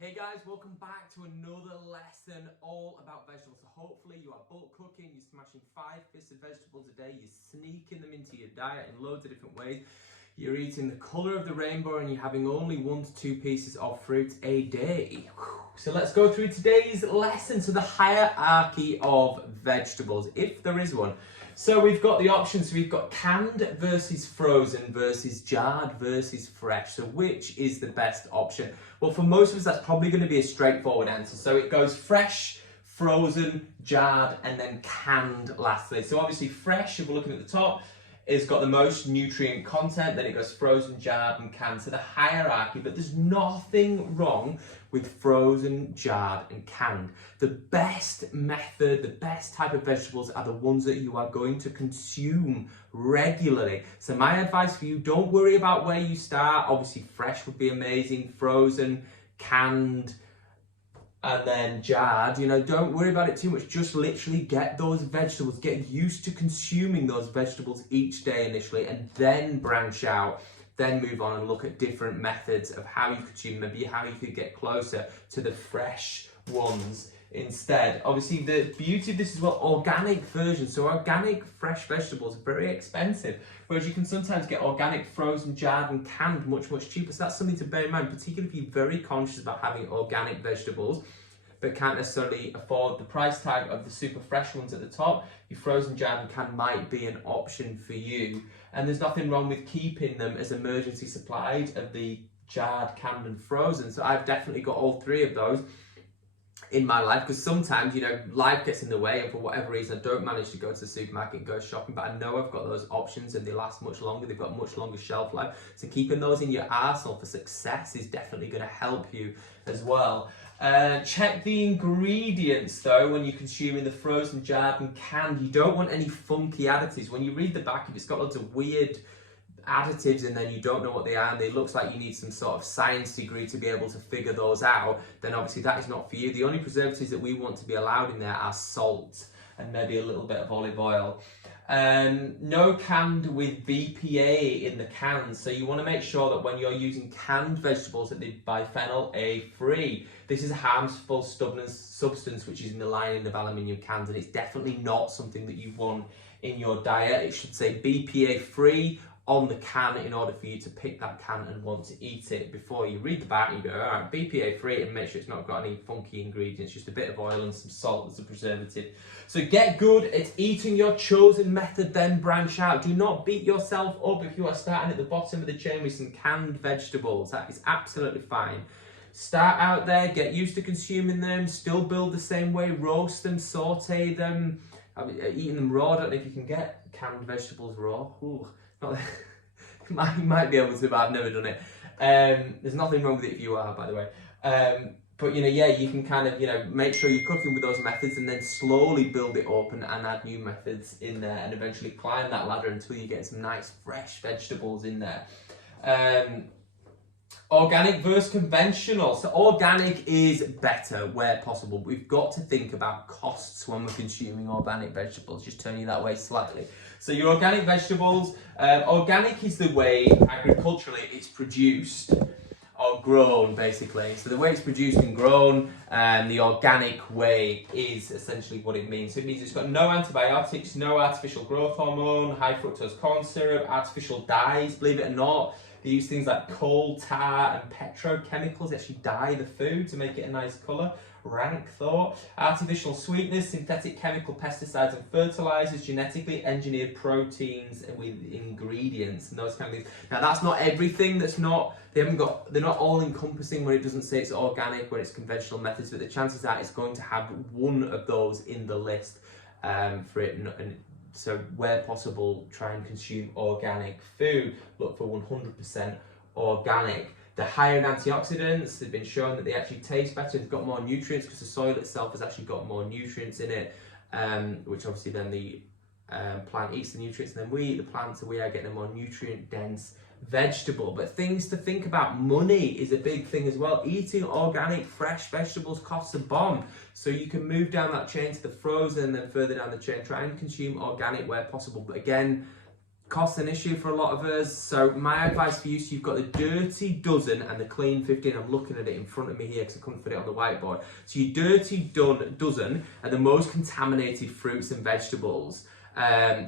Hey guys, welcome back to another lesson all about vegetables. So hopefully you are bulk cooking, you're smashing 5 fists of vegetables a day, you're sneaking them into your diet in loads of different ways. You're eating the colour of the rainbow and you're having only 1 to 2 pieces of fruit a day. So let's go through today's lesson. So the hierarchy of vegetables, if there is one. So we've got the options. So we've got canned versus frozen versus jarred versus fresh. So which is the best option? Well, for most of us, that's probably going to be a straightforward answer. So it goes fresh, frozen, jarred, and then canned lastly. So obviously fresh, if we're looking at the top, it's got the most nutrient content, then it goes frozen, jarred, and canned. So the hierarchy, but there's nothing wrong with frozen, jarred, and canned. The best method, the best type of vegetables are the ones that you are going to consume regularly. So my advice for you, don't worry about where you start. Obviously fresh would be amazing, frozen, canned, and then jarred. Don't worry about it too much. Just literally get those vegetables, get used to consuming those vegetables each day initially, and then branch out, then move on and look at different methods of how you consume, maybe how you could get closer to the fresh ones instead. Obviously the beauty of this is, well, organic versions. So organic fresh vegetables are very expensive, whereas you can sometimes get organic frozen, jarred, and canned much cheaper. So that's something to bear in mind, particularly if you're very conscious about having organic vegetables but can't necessarily afford the price tag of the super fresh ones at the top. Your frozen, jarred, and canned might be an option for you. And there's nothing wrong with keeping them as emergency supplied of the jarred, canned, and frozen. So I've definitely got all 3 of those in my life, because sometimes life gets in the way and for whatever reason I don't manage to go to the supermarket and go shopping, but I know I've got those options and they last much longer, they've got much longer shelf life. So keeping those in your arsenal for success is definitely going to help you as well. Check the ingredients though when you're consuming the frozen, jarred, and canned. You don't want any funky additives. When you read the back, if it's got loads of weird additives and then you don't know what they are and it looks like you need some sort of science degree to be able to figure those out, then obviously that is not for you. The only preservatives that we want to be allowed in there are salt and maybe a little bit of olive oil. No canned with BPA in the cans, so you want to make sure that when you're using canned vegetables that they're bisphenol A free. This is a harmful substance which is in the lining of aluminium cans, and it's definitely not something that you want in your diet. It should say BPA free on the can in order for you to pick that can and want to eat it. Before you read the back, you go, all right, BPA free, and make sure it's not got any funky ingredients, just a bit of oil and some salt as a preservative. So get good at eating your chosen method, then branch out. Do not beat yourself up if you are starting at the bottom of the chain with some canned vegetables. That is absolutely fine. Start out there, get used to consuming them, still build the same way, roast them, saute them. Eating them raw, I don't know if you can get canned vegetables raw. Ooh. You might be able to, but I've never done it. There's nothing wrong with it if you are, by the way. But you can kind of make sure you're cooking with those methods and then slowly build it up and add new methods in there and eventually climb that ladder until you get some nice fresh vegetables in there. Organic versus conventional. So organic is better where possible. We've got to think about costs when we're consuming organic vegetables. Just turn you that way slightly. So your organic vegetables, organic is the way agriculturally it's produced or grown, basically. So the way it's produced and grown, the organic way is essentially what it means. So it means it's got no antibiotics, no artificial growth hormone, high fructose corn syrup, artificial dyes, believe it or not. They use things like coal tar and petrochemicals that actually dye the food to make it a nice colour. Rank thought. Artificial sweetness, synthetic chemical pesticides and fertilizers, genetically engineered proteins with ingredients and those kind of things. Now that's not everything. They're not all encompassing where it doesn't say it's organic, where it's conventional methods, but the chances are it's going to have one of those in the list for it. So where possible, try and consume organic food. Look for 100% organic. They're higher in antioxidants. They've been shown that they actually taste better. They've got more nutrients because the soil itself has actually got more nutrients in it, which obviously then the plant eats the nutrients and then we eat the plant, so we are getting a more nutrient dense vegetable. But things to think about, money is a big thing as well. Eating organic fresh vegetables costs a bomb, so you can move down that chain to the frozen and then further down the chain try and consume organic where possible. But again, Cost an issue for a lot of us. So my advice for you, so you've got the Dirty Dozen and the Clean 15. I'm looking at it in front of me here because I couldn't fit it on the whiteboard. So your Dirty Dozen are the most contaminated fruits and vegetables.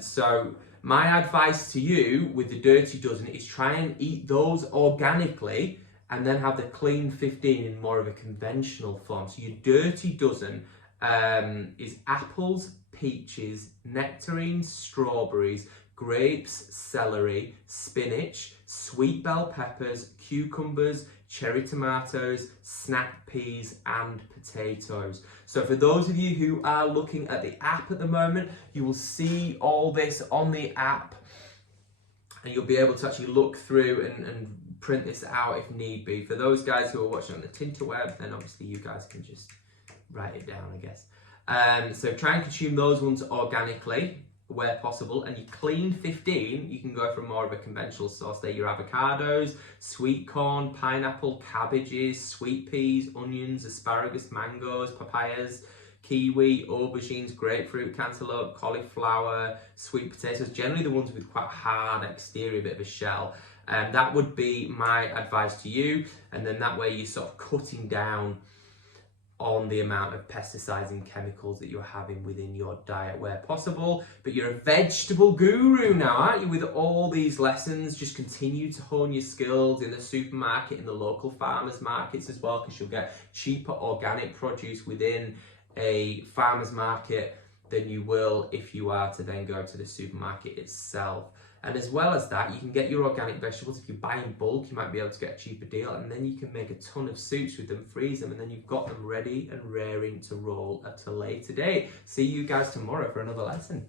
So my advice to you with the Dirty Dozen is try and eat those organically, and then have the Clean 15 in more of a conventional form. So your Dirty Dozen is apples, peaches, nectarines, strawberries, grapes, celery, spinach, sweet bell peppers, cucumbers, cherry tomatoes, snap peas, and potatoes. So for those of you who are looking at the app at the moment, you will see all this on the app, and you'll be able to actually look through and print this out if need be. For those guys who are watching on the Tinterweb, then obviously you guys can just write it down, I guess. So try and consume those ones organically where possible, and your Clean 15, you can go for more of a conventional source. They're your avocados, sweet corn, pineapple, cabbages, sweet peas, onions, asparagus, mangoes, papayas, kiwi, aubergines, grapefruit, cantaloupe, cauliflower, sweet potatoes, generally the ones with quite hard exterior, bit of a shell. That would be my advice to you, and then that way you're sort of cutting down on the amount of pesticides and chemicals that you're having within your diet where possible. But you're a vegetable guru now, aren't you? With all these lessons, just continue to hone your skills in the supermarket, in the local farmers markets as well, because you'll get cheaper organic produce within a farmer's market than you will if you are to then go to the supermarket itself. And as well as that, you can get your organic vegetables. If you buy in bulk, you might be able to get a cheaper deal, and then you can make a ton of soups with them, freeze them, and then you've got them ready and raring to roll at a later date. See you guys tomorrow for another lesson.